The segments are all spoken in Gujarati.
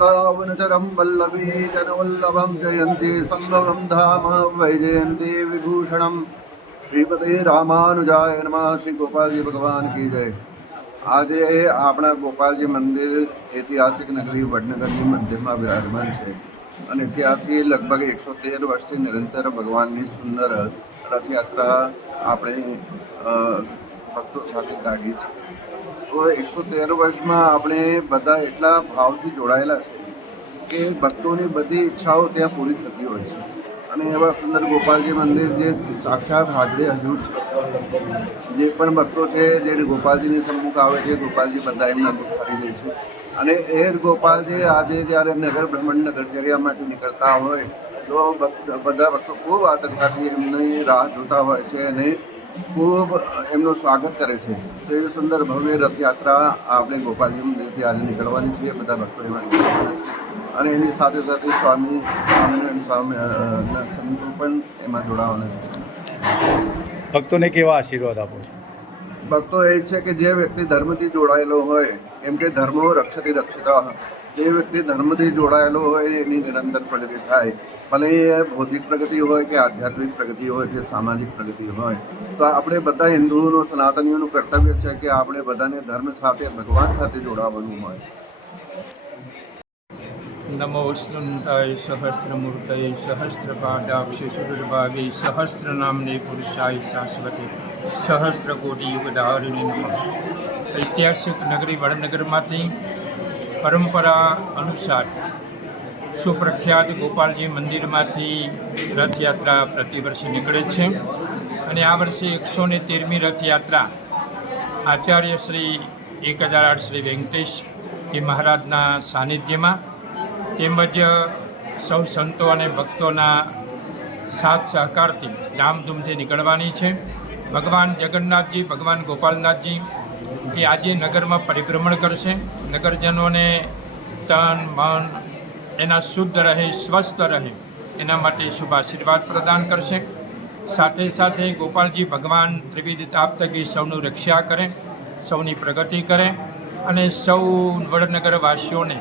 वृन्दावनचरं वल्लभी जनवल्लभं जयन्ती सम्भवं धाम वैजयन्ती विभूषणं શ્રીપતિ રામાનુજાય નમઃ શ્રી ગોપાલજી ભગવાન કી જય આજે આપણા ગોપાલજી મંદિર ઐતિહાસિક નગરી વડનગરની મધ્યમાં વિરાજમાન છે અને ત્યાંથી લગભગ એકસો તેર વર્ષથી નિરંતર ભગવાનની સુંદર રથયાત્રા આપણે અ, ભક્તો સાથે કાઢી છે તો એકસો તેર વર્ષમાં આપણે બધા એટલા ભાવથી જોડાયેલા છે કે ભક્તોની બધી ઈચ્છાઓ ત્યાં પૂરી થતી હોય છે. અને એવા સુંદર ગોપાલજી મંદિર જે સાક્ષાત હાજરી હજુર છે. જે પણ ભક્તો છે, જે ગોપાલજીની સમ્મુખ આવે છે, ગોપાલજી બધા એમના કરી લે છે. અને એ ગોપાલજી આજે જ્યારે નગર બ્રહ્માંડ માટે નીકળતા હોય, તો ભક્ત- બધા ભક્તો ખૂબ આતંકાથી એમની રાહ જોતા હોય છે અને ખૂબ એમનું સ્વાગત કરે છે. તો એવી સુંદર ભવ્ય રથયાત્રા આપણે ગોપાલજી મંદિરથી આજે નીકળવાની છે. બધા ભક્તો એમાં અને એની સાથે સાથે સ્વામી સ્વામિનારાયણ સ્વામી સંતો પણ એમાં જોડાવાના છે. ભક્તોને કેવા આશીર્વાદ આપો છો? ભક્તો એ છે કે જે વ્યક્તિ ધર્મથી જોડાયેલો હોય એમ કે ધર્મો રક્ષતી રક્ષતા જે વ્યક્તિ ધર્મથી જોડાયેલો હોય એની નિરંતર પ્રગતિ થાય. ભલે એ ભૌતિક પ્રગતિ હોય કે આધ્યાત્મિક પ્રગતિ હોય કે સામાજિક પ્રગતિ હોય. તો આપણે બધા હિન્દુઓનું સનાતનીઓનું કર્તવ્ય છે કે આપણે બધાને ધર્મ સાથે ભગવાન સાથે જોડાવાનું હોય. નમો સ્નંતાય સહસ્રમૂર્તય સહસ્રપાદાક્ષિશુર્ભાવે સહસ્રનામને પુરુષાય શાશ્વતે સહસ્રકોટી યુગધારિણી નમઃ ઐતિહાસિક નગરી વડનગરમાંથી પરંપરા અનુસાર સુપ્રખ્યાત ગોપાલજી મંદિરમાંથી રથયાત્રા પ્રતિવર્ષે નીકળે છે અને આ વર્ષે એકસો ને તેરમી રથયાત્રા આચાર્ય શ્રી એક હજાર આઠ શ્રી વેંકટેશ એ મહારાજના સાનિધ્યમાં તેમજ સૌ સંતો અને ભક્તોના સાથ સહકારથી ધામધૂમથી નીકળવાની છે. ભગવાન જગન્નાથજી, ભગવાન ગોપાલનાથજી, એ આજે નગરમાં પરિભ્રમણ કરશે. નગરજનોને તન, મન, એના શુદ્ધ રહે, સ્વસ્થ રહે, એના માટે શુભ આશીર્વાદ પ્રદાન કરશે. સાથે સાથે ગોપાલજી ભગવાન ત્રિવિધ તાપ થકી સૌનું રક્ષા કરે, સૌની પ્રગતિ કરે અને સૌ વડનગરવાસીઓને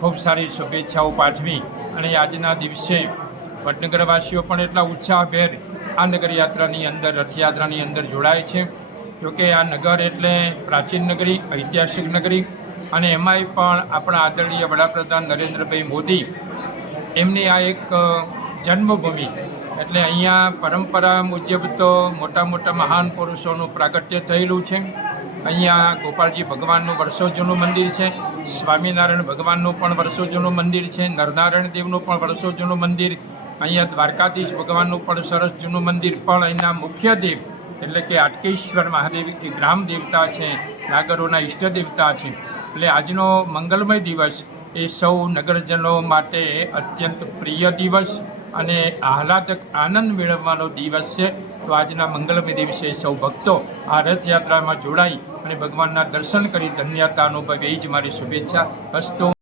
ખૂબ સારી શુભેચ્છાઓ પાઠવી અને આજના દિવસે વડનગરવાસીઓ પણ એટલા ઉત્સાહભેર આ નગર યાત્રાની અંદર, રથયાત્રાની અંદર જોડાય છે. જોકે આ નગર એટલે પ્રાચીન નગરી, ઐતિહાસિક નગરી અને એમાંય પણ આપણા આદરણીય વડાપ્રધાન નરેન્દ્રભાઈ મોદી એમની આ એક જન્મભૂમિ એટલે અહીંયા પરંપરા મુજબ તો મોટા મોટા મહાન પુરુષોનું પ્રાગટ્ય થયેલું છે. અહીંયા ગોપાલજી ભગવાનનું વર્ષો જૂનું મંદિર છે, સ્વામિનારાયણ ભગવાનનું પણ વર્ષો જૂનું મંદિર છે, નરનારાયણ દેવનું પણ વર્ષો જૂનું મંદિર, અહીંયા દ્વારકાધીશ ભગવાનનું પણ સરસ જૂનું મંદિર, પણ અહીંના મુખ્ય દેવ, એટલે કે આટકેશ્વર મહાદેવ એ ગ્રામ દેવતા છે, નાગરોના ઈષ્ટ દેવતા છે. એટલે આજનો મંગલમય દિવસ એ સૌ નગરજનો માટે અત્યંત પ્રિય દિવસ. અને આહલાદક આનંદ મેળવવાનો દિવસ છે. તો આજના મંગલમય દિવસે સૌ ભક્તો આ રથયાત્રામાં જોડાઈ અને ભગવાનના દર્શન કરી ધન્યતા અનુભવે. એ જ મારી શુભેચ્છા. અસ્તુ